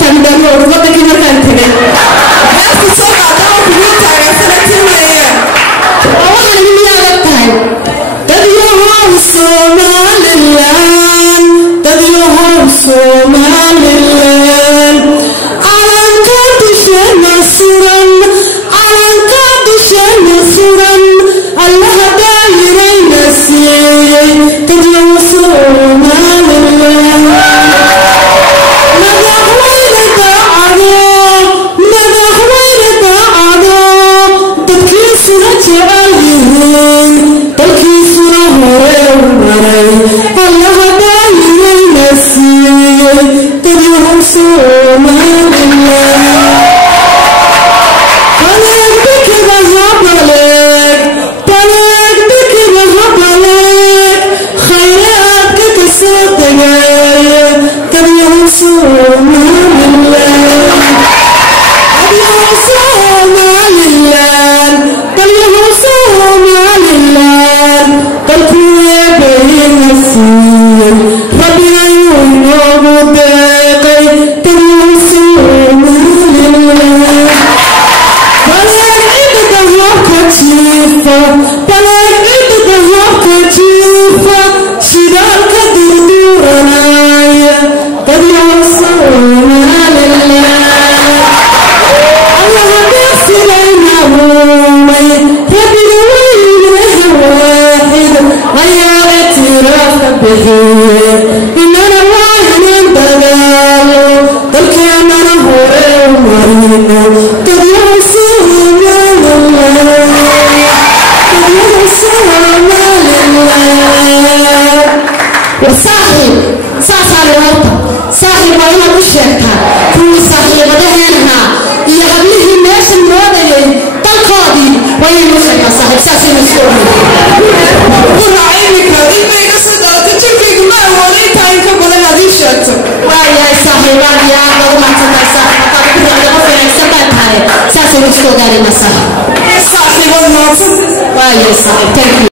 intaan gaarno waddankii markaan tagay heesta soo qaadana kugu taageersana tilmaayeen waxaan miyaada tahay dadyohow Somaliland dadyohow Somaliland calanka dushana suran calanka dushana suran allaha daayirayna siiyey dadyohow Somaliland madaxweyne daacado dadkiisuna jecel yihiin dalkiisuna hore u maray allaha daayirayna siiyey dadyohow Somaliland baleeg bikiga habaleeg khayraadka ka soo degaya dadyohow Somaliland dalkuwee bayna siiyey rabbina inuu inoogu deeqay dadyohow Somaliland baleeg cidda habka jiifa shidaalka durduranaya dadyohow Somaliland allaha deeqsidayna rumay rabbiga weynaha waaxid ayaa ictiraafka bixiye inana waa inaan dagaalo dalkeenana hore u marino dadyohow وصاحب صاحب الوقت صاحب وين وشيكها كل صاحب دهنها يهبله الناس الموضوعين تلقادي وين وشيكها صاحب ساسي مسؤول والله عينك إنت قصد تشوفي ما هو ليت عينك ولا هذه شات ويا صاحب يا ما تنسى أقول لك أنا سبت هاي ساسي مسؤول علينا صاحب صاحب والله ويا صاحب thank you